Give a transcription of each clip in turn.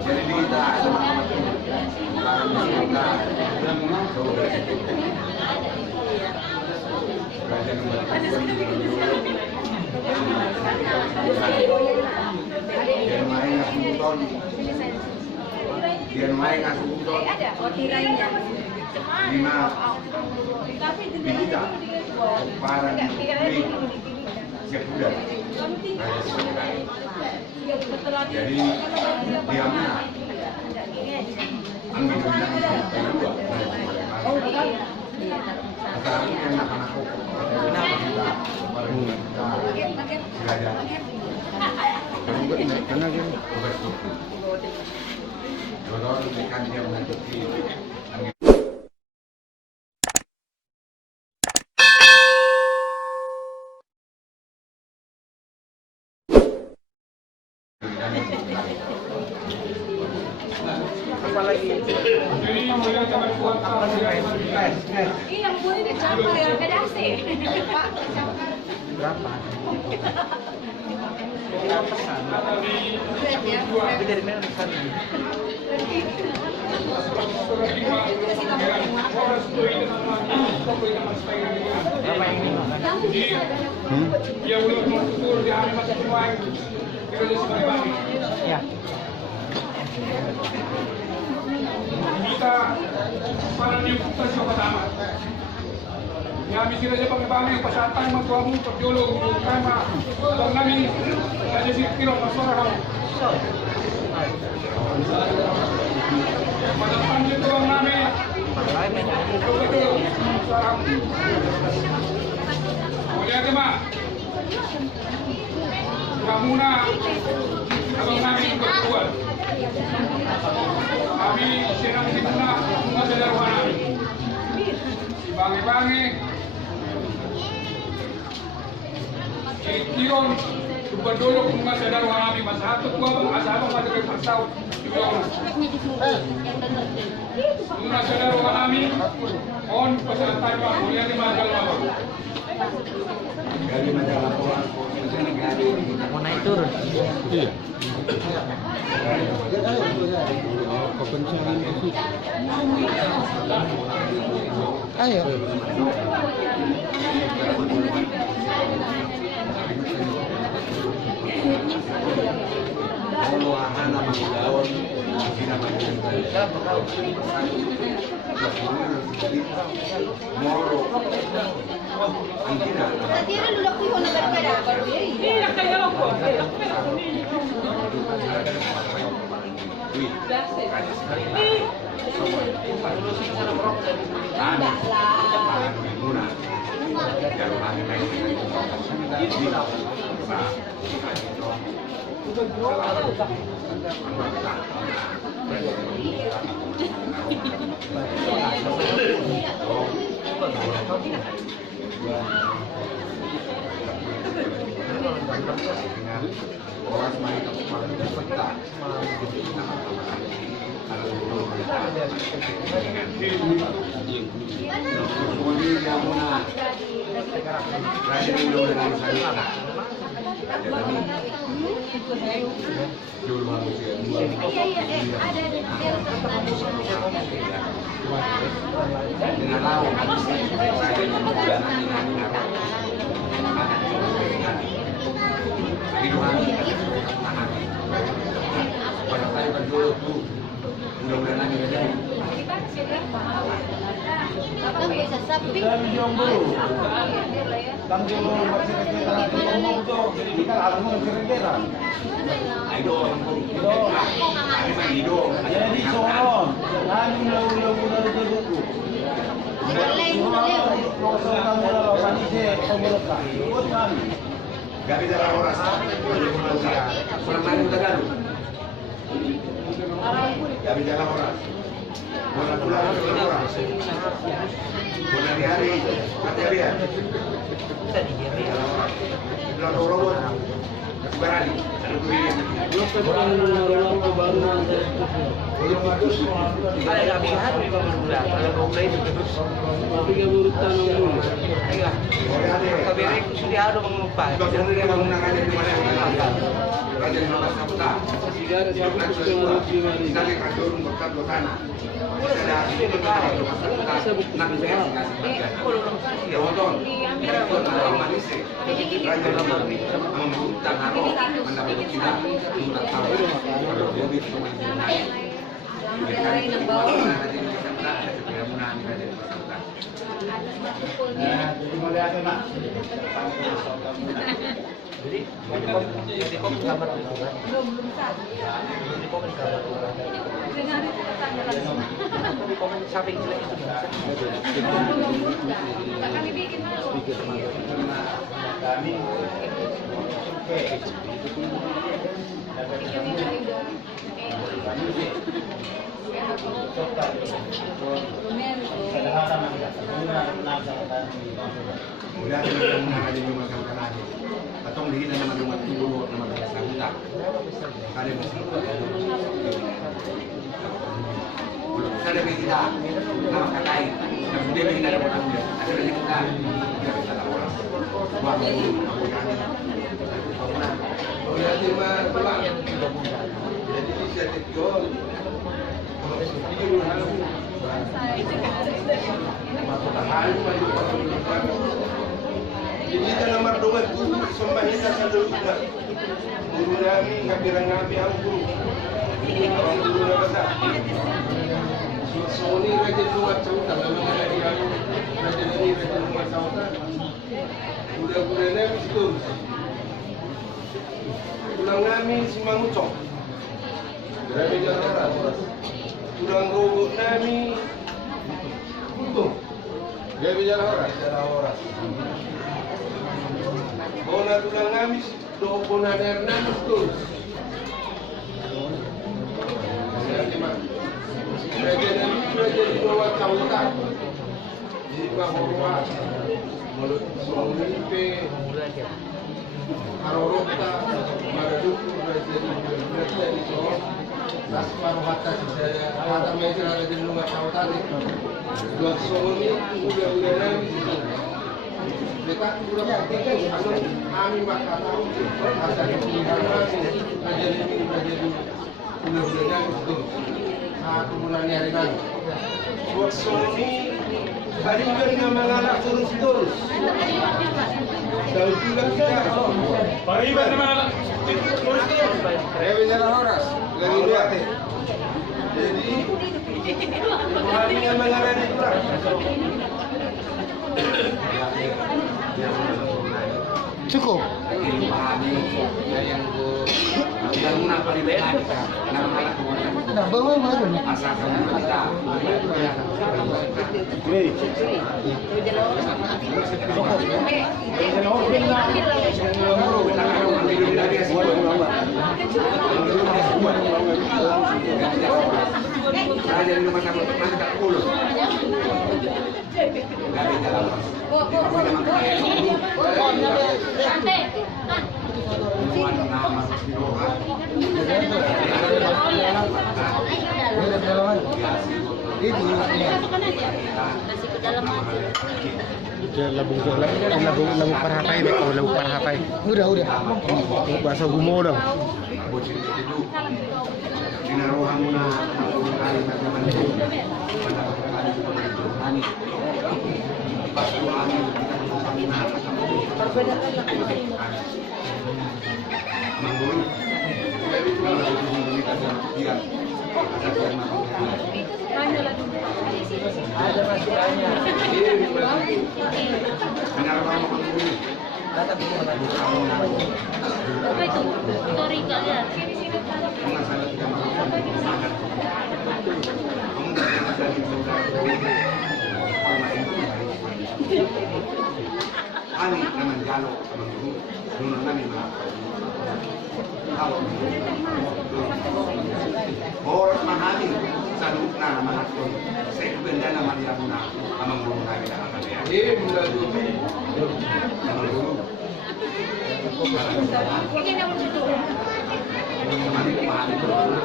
Jadi kita sama-sama Biar main ngasih buton. Ada tirainya. 5 bisa. Parang siap udah. Jadi diamnya ambil dua. Sekarang ini anak-anak koko. Karena dia dorong ikan dia menutupi. Apa lagi? Yang boleh dicampur ya, ada AC. Berapa? Tapi dari mana pesannya? Berapa ini? Ya. Kita para niuputan sa kasama. Ngayon sila sa pagkabali, pasatan, magkuhamu, pagdulog, kama, alam namin, kasi si Piro, masura kami. Manapang dito ang namin, pagdulog, masura kami. Muli natin ma, nga muna, abang namin pagkuhan. Kami sinang muna, mga sa laruan namin. Si Bangi-Bangi, Kiron, Tubadulog, mga sa laruan namin. Masahatot ko ang asabang matagay pagsaw. Mga sa laruan namin, on, pasal tayo, kulihan ni mga galwa. Gali majalah pola, Mau naik turun? Iya. Ayo. Gabi dalam oras. Kurang Tagalog. Gabi dalam oras. Bulan bulan dalam oras. Bulan hari. Hati-hati ya. Bulan robot. Berani. Ada labihan di bawah bulan. Kalau mulai itu terus. Ayo. Kabere ko sudah ada mengumpat. Jangan dia bangunan aja di mana yang raja di mana sabuta. Sekali kantor untuk kantor sana. Ada itu kan. Nak saya kasih bagian. Ya nonton. Kalau manis raja meminta haro mendapat kita surat tahu. Kalau dia itu Lain ng bawah. Jadi kok gambar itu kan? Belum sah. Jadi kok gambar itu kan? Dengar itu katanya langsung. Tapi komen samping jelek itu bisa. Nggak kami bikin malu. Kemudian kita ada di masyarakat lagi. Atau di nama-nama dulu nama sabuta. Kali masih. Ada kita nama katai. Dia bikin ada orang dia. Ada lagi kita. Kita bisa lawan. Wah. Oh ya terima pulang. Jadi bisa dijual. Jadi dalam mardomat guru sembahnya satu juga. Guru kami kabirang kami ang guru. Orang guru na basa. So ni raja lumat sauta kalau ada yang raja lumat sauta. Udah na itu. Pulang kami simangucok. Grabe jalan orang. Kurang robot nami untung dia bicara orang bona tulang ngamis do bona namis terus raja di bawah cautan di bawah mulut sumpe harorota maraduk raja di bawah Lasparo hatta saya kata meja ada di rumah cautan dua soni udah nami dekat udah pakai anu kami maka tahu ada di jadi udah nami itu satu bulan hari kan buat soni hari kan mengalak terus dan juga kita Pariban naman. Rebe jalan horas lagi dua teh. Jadi kami yang mengarah di kurang. Cukup. Nah, bawa mana nih? Labung parhakai deh, kalau labung parhakai. Udah. Bahasa gumo udah. Ada masih banyak. Apa itu? Historical ya. kami naman dialog sa mga guru. Doon namin mga or mahaling sa loob na naman ito sa ikubenda naman yan na amang guru namin na kakalayan. Mula doon. Amang guru. Sige na mo sa doon. Mahaling mahaling guru.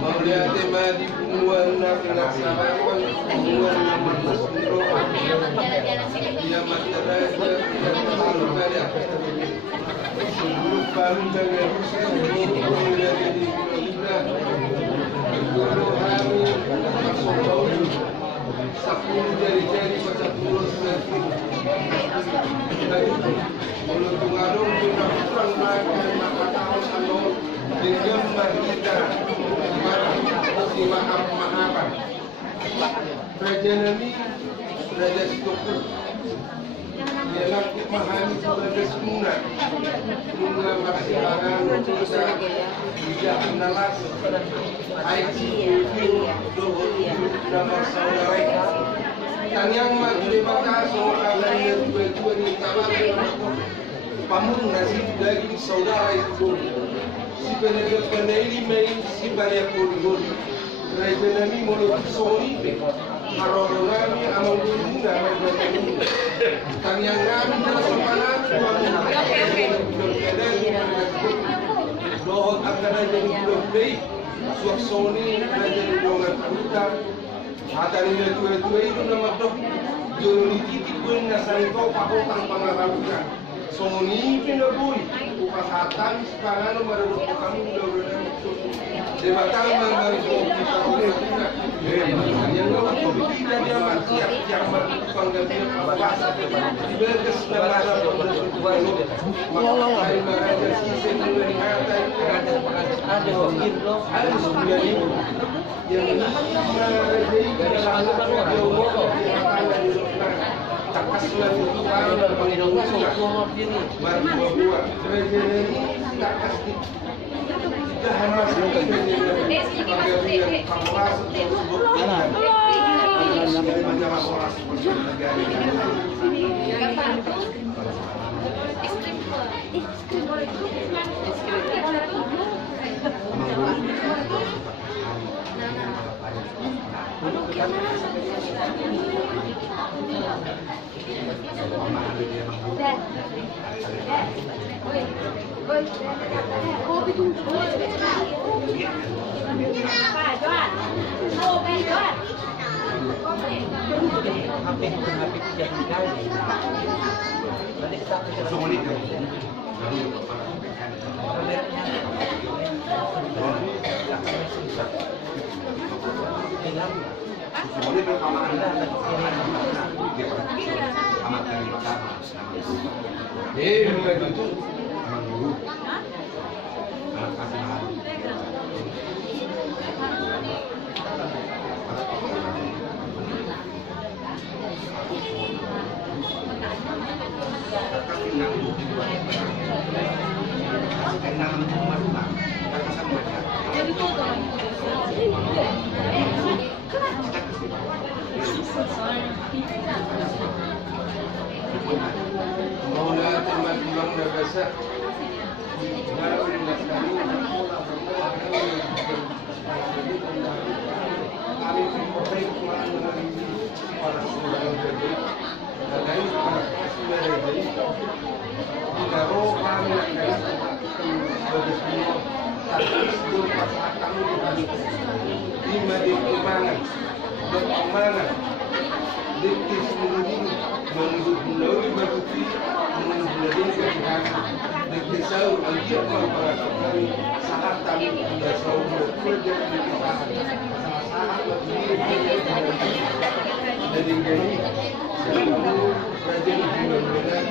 Melihat di puluhan na pinagsamakan, puluhan na bermusro, dia mataraja, dia malukannya. Sebelum baru dengan sebelum dari di bulan, guru kami masuk bau, 10 jari-jari macam 10 nanti. Mulut pengaruh kita perang makan maka tahun anu dengan kita di maaf-maafan. Raja Nabi, Raja Stokur, dia lagi mahani sebagai semula, semula maksimaran dosa, tidak menalas, haji dohor nama saudara. Tanyang terima kasih karena yang dua-dua ini tawaran pamun nasib lagi saudara itu si penegak ini main si banyak pun Raja Nabi mulut sorry haroro kami amal guna tanyang kami dalam sepanjang dohot akan ada di bulan Mei suasoni Raja Dongan Utang ada nilai tua-tua itu nama dok joni titik pun nasari kau pakotang pangarabukan soni pinabui upasatan sekarang nomor 2 kami udah debatang mengari kita boleh yang lawan tidak dia mati yang berpanggilan bahasa diberes nama bertuan maka ada sisi melihat ada sembilan yang takaslah itu kalau pengirang semua baru buat kerajaan ini takas jangan masuk ke bagian pengawas tersebut Kopi tuh. Pak Johan. Kopi Johan. Maula teman-teman nagasa diktis menurut melalui bukti menurut diktis sahur anjir para sekali saat kami sudah sahur kerja di saat dari ini seluruh kerajaan benar-benar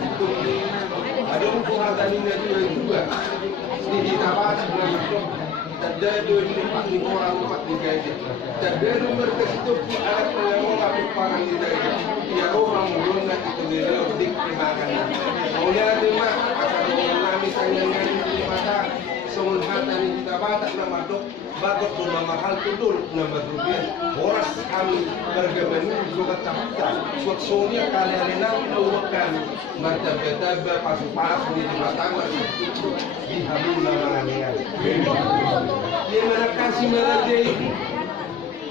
itu ada ukuran ini juga di tabat tadado ni pakni orang pakni gaji tadado berkesitu ki alat pengelola pangan di daerah ya orang muluna itu beliau dik dimakan oleh lima asal orang misalnya yang di mata Somun hata ni kita batak nama dok, bagot tu nama hal tudul nama rupiah. Horas kami bergemeni juga capta. Suat sonia kalian enam awakan martabah pasu-pasu di batang di hamun nama niat. Dia mana kasih mana jadi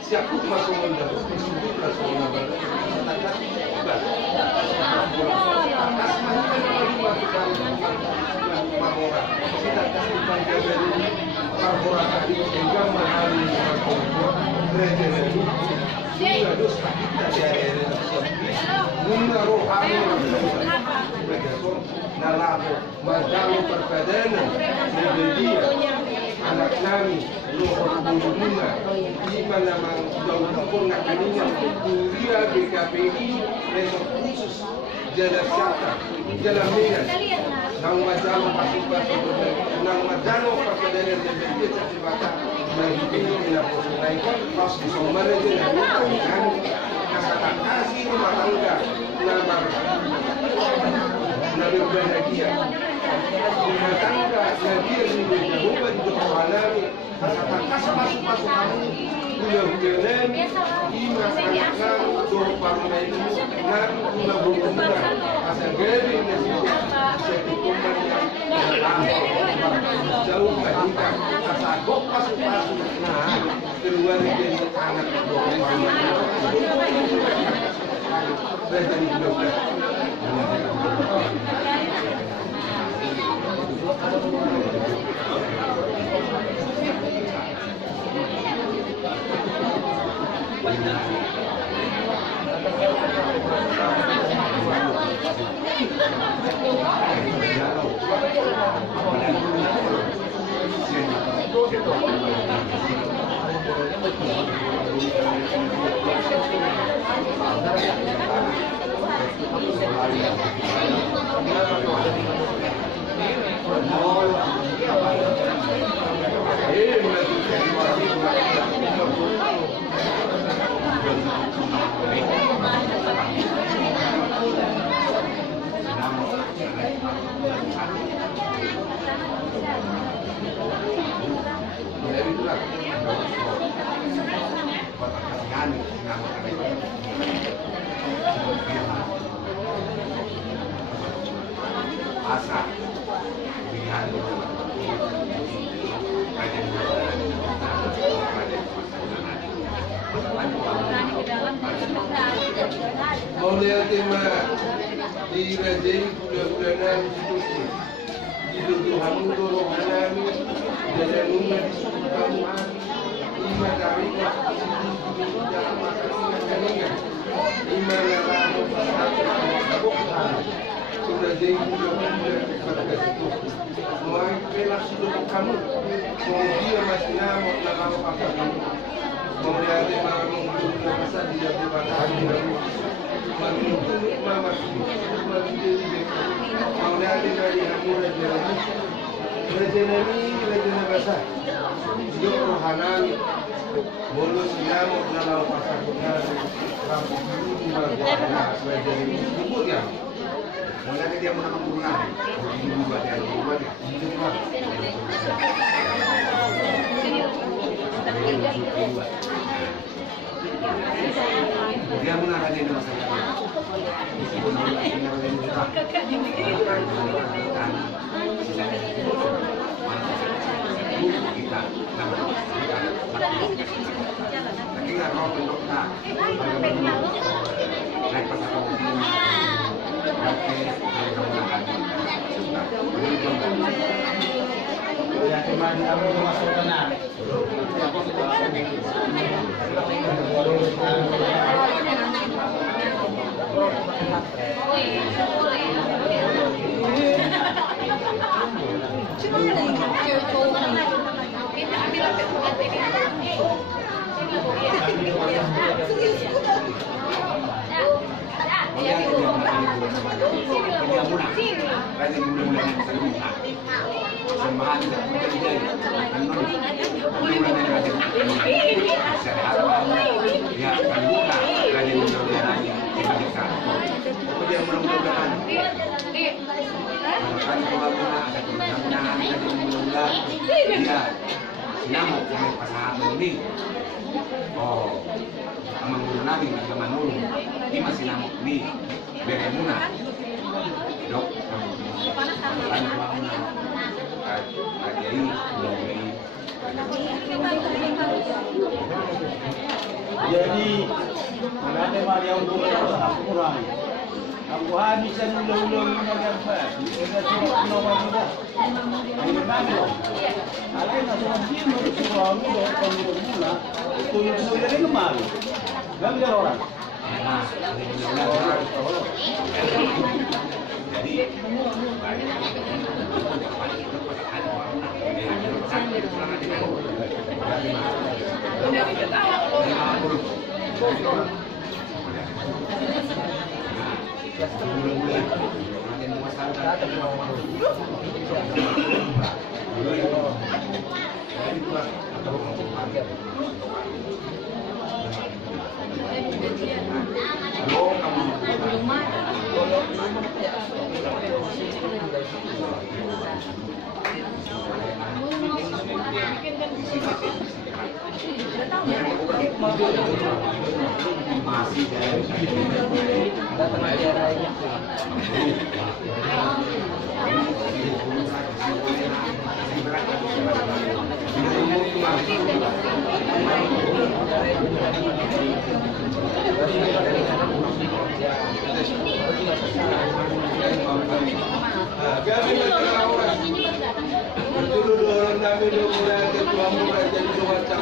siapuk masuk menda, disebut masuk menda. Takkan tiba. Asma itu masukkan mamora. Kita kasih panjang mamora tadi hingga mahali regenerasi. Sudah dosa kita dari Muna rohani begason nalapo madalo perpedana rebelia anak kami lohor bunga di mana jauh kampung nak kaninya kuria BKPI resort khusus jalan syata jalan medan nang madalo pasuk-pasuk nang madalo perpedana rebelia cacibata menghidupnya minaposo naik pas di somare jalan kami kata kasih rumah tangga nama nabi bahagia rumah tangga nabi yang berjauhan berhalami kata kasih masuk kamu bulan-bulan lima anak dua parunai itu nan lima bulan asal gede nasi satu kuman jauh kita asal kok pasuk nah keluar dari anak dua dari blok Asa pilihan mau lihat tema di rajin bulan-bulanan diskusi di tujuan dorong alami jalan rumah di Sukamuan lima dari dalam masa kaningan lima lalu bukan sudah jadi bulan-bulan pada situ mulai pelas sudah kamu mau dia masih nama apa kamu mau lihat tema menggunakan bahasa dia berbatasi mama mau lihat dari kamu Rejena bahasa Yuk rohanami Bolu silamu Nalau pasar benar Kamu Rejena Sebut ya mulai dia menang bulan ini juga dia buat dia menang di masa kita lagi nggak mau untuk naik pasar ya cuma kamu masuk tenang Iya, sinamok kami pasahan ini. Oh, amang guru nabi nagamanulong. Di masinamok ni beremuna. Dok, Jadi, mengenai mari yang kurang. Aku habisan ulang-ulang ini apa? Kita suruh nomor kita. Ini mana? Alai nak suruh dia suruh aku dah kalau mula. Itu dari kemana? Gak ada orang. Jadi masih Kami berkelawan. Berjudul orang kami mulai ketua mulai jadi semacam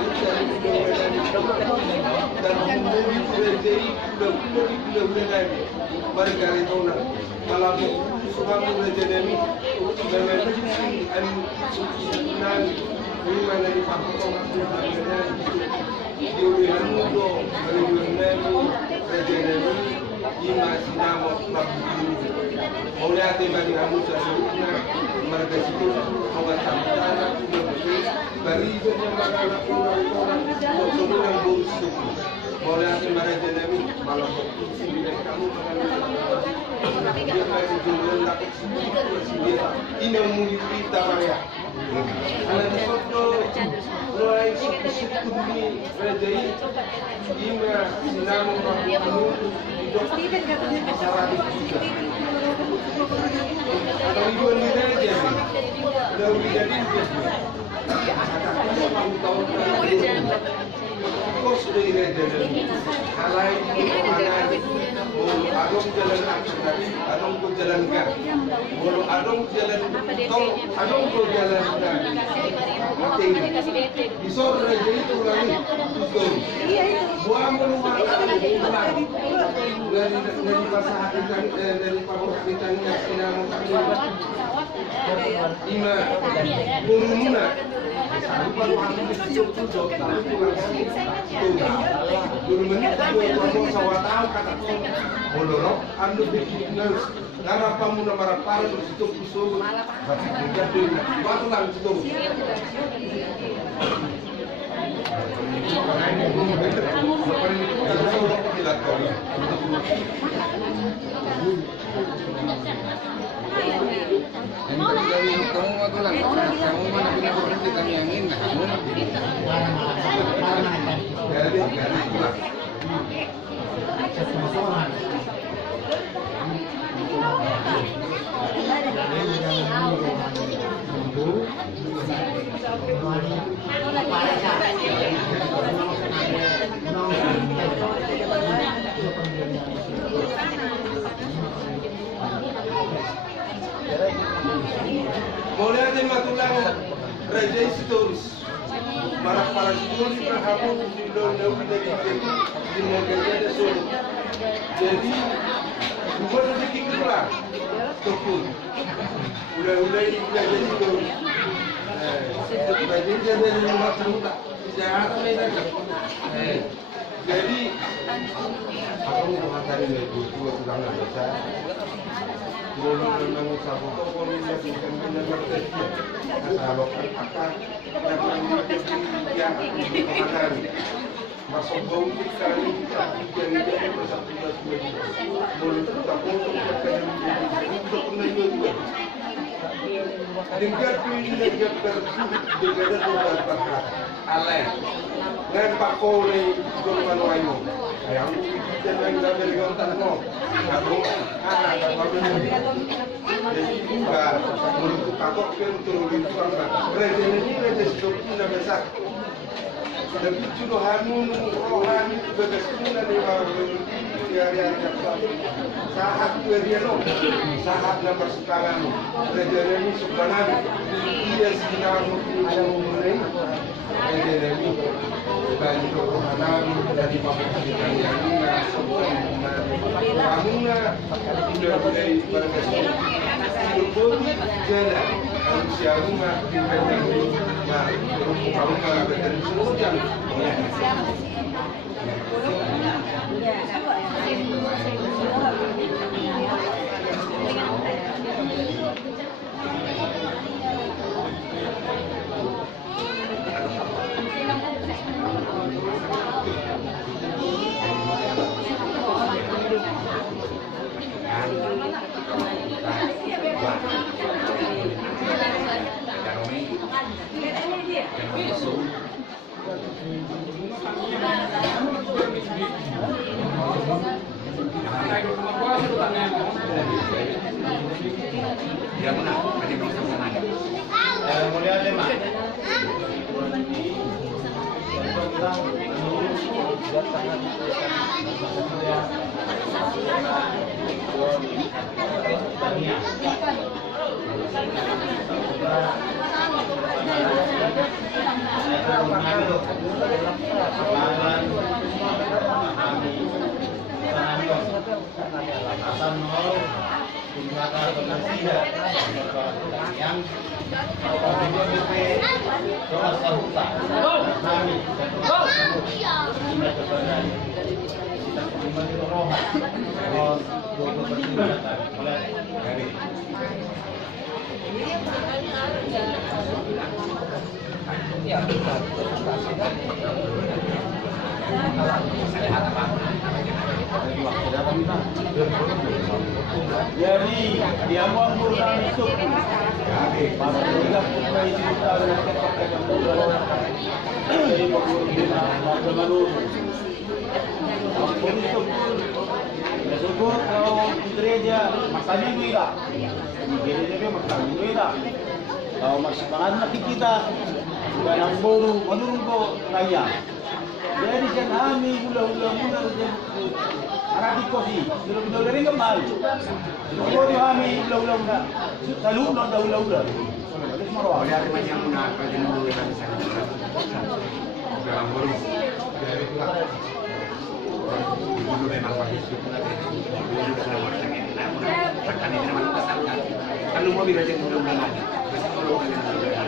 dan kemudian jadi sudah kami berkali tahun malam suka mulai jadi dengan dan lima dari pakai di urian mudo dari Ima sinamo oleh hati bagi kamu sesuatu mereka itu orang sampai bari berjamaah orang yang buruk oleh hati mereka demi malam sendiri kamu ini mungkin kita Maria karena di foto mulai suku ini rejai Ima sinamo atau ibu ini aja, udah jadi kok sudah ini aja, halai adong jalan tadi, adong ko jalan kan, kalau adong jalan tol, adong ko jalan kan, mati, disor aja itu lagi, disor, buang rumah dari pasar dari pabrik yang sinamo Ima burumuna baru hamil itu burumuna itu sawatau kata boloro anu bikinal ngarapamu na marapara itu kusul jadi waktu lang itu kamu waktu lang kamu mana punya berhenti kami yang ini Mulai ada matulang Raja Historis para historis berhamu di dalam di negara ada Solo. Jadi rumah rezeki keluar tokun. Udah ini jadi historis. Raja jadi rumah terbuka. Sejarah mereka. Jadi aku mengatakan itu sudah nggak bisa. Bolong nang sabuto bolong na singkang na kasalokan akan dapat yang makan masuk bau sekali jadi bersatu bolong tak bolong untuk penjual Dengan pindah dia berbeda dengan pakar alay. Ngan pakau ni golongan wayu. Yang kita nggak bergabung tanah. Aku jadi juga untuk pakau kan turun itu apa? Kerja ini kerja seperti nak besar. Dan itu hanun rohani berkesudahan lima hari-hari kapal. Saat beriano, saat nama sekarang Rejeni Subhanami, dia sinar ada mulai Rejeni bagi Hanami dari Bapak yang ini bangunnya sudah mulai berkesudahan hidup jalan manusia rumah di rumah dan semua yang Mulia tema. Jadi dia mau murah itu. Pada tiga puluh juta rakyat pakai komputer. Jadi mau baru. Untuk syukur kalau gereja masanya juga. Gereja makan juga. Kalau masih banget kita barang baru menurun kok kaya. Jadi jangan kami gula-gula arati kosi, gula-gula dari kemal. Kalau kami gula-gula selalu non gula-gula. Terus marwah. Oleh ada macam mana kalau jenuh dengan sana. Dalam baru dari pihak dulu memang masih suka lagi. Dulu sudah lama sangat. Takkan ini memang takkan. Kalau mau bila jenuh dengan lagi, mesti kalau kalian sudah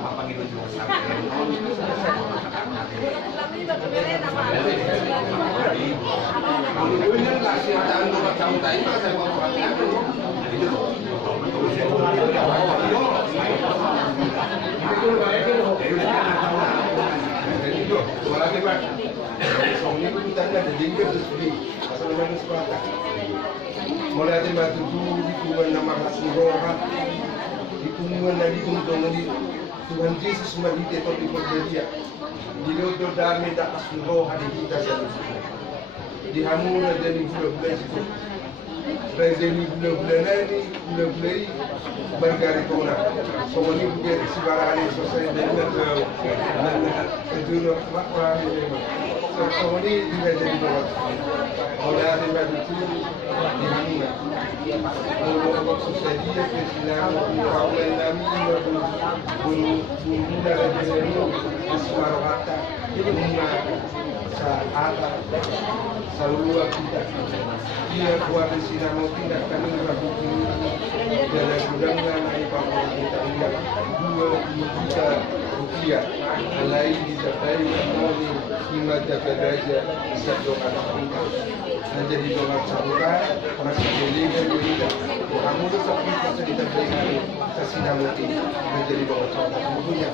apa gitu juga sampai Kemudian kasih ada untuk kamu tadi saya mau perhatian mulai dari batu dulu nama kasih roha dikunjungan lagi tunggu di Tuhan Yesus mari tetap di dia di luar damai tak kasih roha di kita jadi di hamura jadi bulan-bulan itu Rezeki bulan-bulan ini bulan-bulan ini bergari kona semua ini bukan sebarang yang selesai dengan kedua apa semua ini juga jadi bawa oleh ada batu di hamura kalau selesai dia Islam kalau nami bulu dari itu sebarang harta bunga saat seluruh kita dia buat di sini mau tidak kami berbukti dalam undangan apabila kita lihat 2 juta rupiah lain disertai melalui 5 jaga derajat setiap anak kita menjadi dolar sambutan masih dilihat juga kamu itu seperti kita diterbitkan sesina mati menjadi dolar sambutan sesungguhnya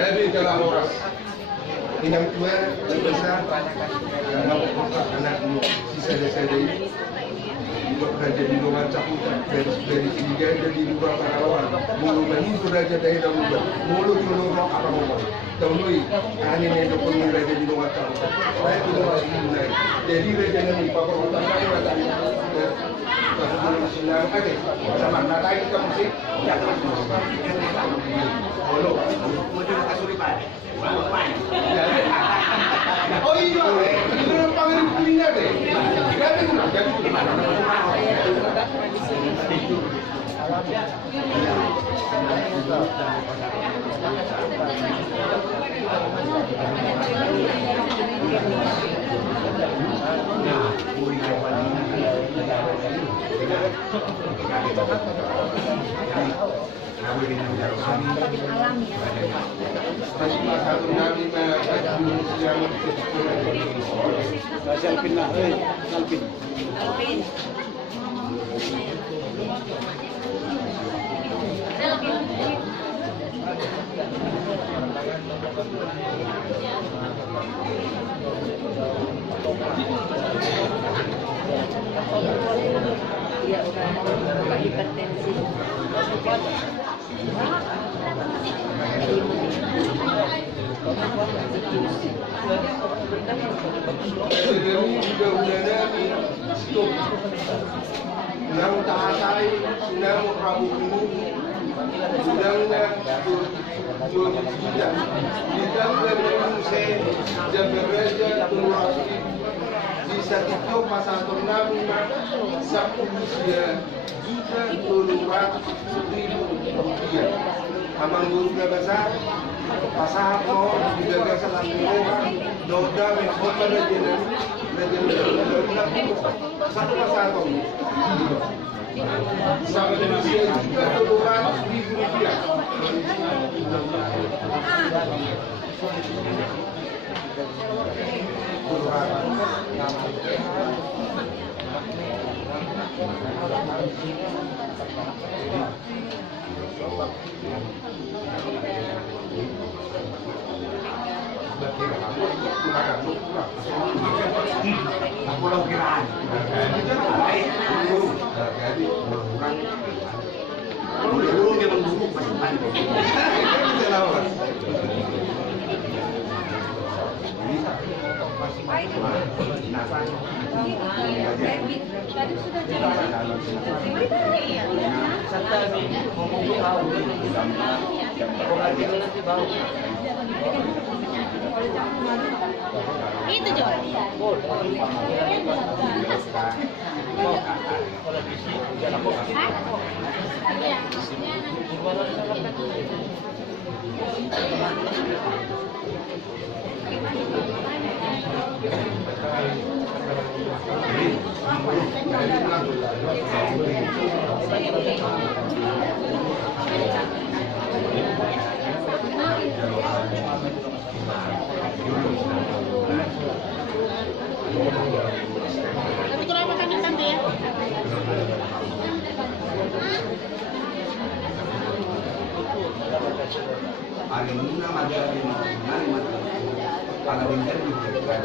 Jadi kalau orang yang tua, yang besar, anak sisa-sisa ini, raja di luar cakupan dari tiga jadi dua karawang, mulu manis raja dari dahulu, mulu apa mau, dahului, hanya yang dokter raja di luar cakupan, saya tidak masih mulai, jadi raja yang di papa utama itu ada Islam ada, sama nada kita mesti jangan Halo, mau juga kasuri pak. Oh iya, itu panggil kuliner deh. Jadi gimana? Iya, udah hipertensi. Yang tahatai, sinang Prabu Guru, sinangnya Jogja, bidang dan saya Jabaraja Turasi, di satu masa turnamen satu usia juga 200.000 rupiah. Amang guru besar, pasar mau dijaga selama noda menghormat raja satu pasar sama dengan usia juga 200.000 rupiah. Pulau Kiraan. Guru dia mengguru pesan. Tadi sudah itu Jo. Tapi kenapa kami tante ya? Ada muna madali nari mata. Para bintang diberikan.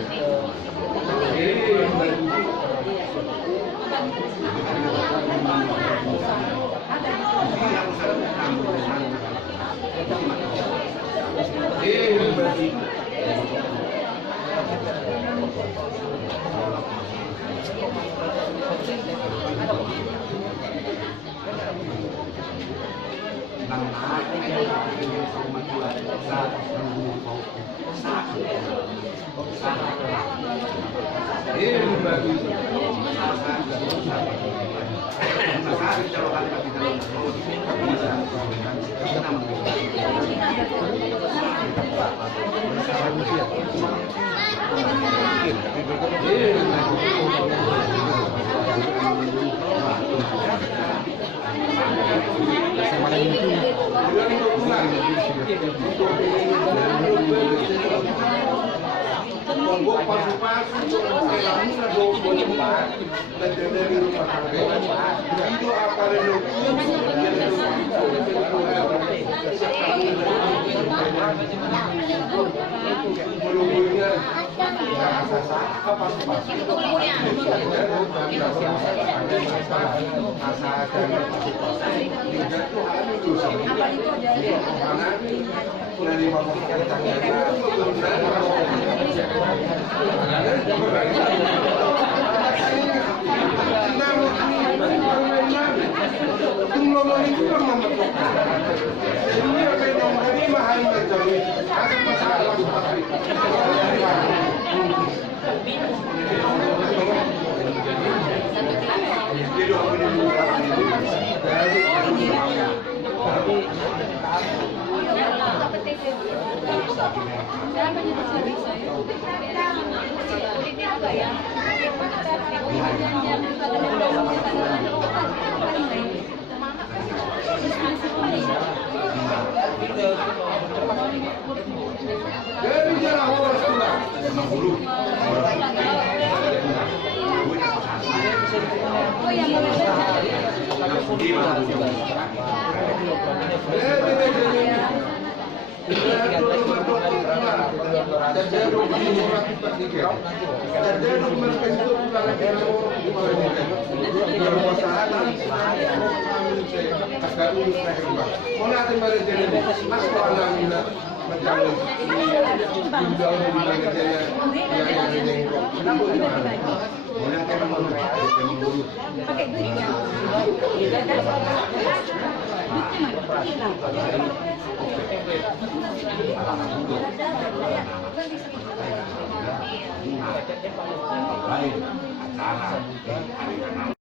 lombok palsu-palsu, kelamin na doon nagdadali rumah tangga. Itu apa rin mulungnya pakai duitnya. Baik, acara hari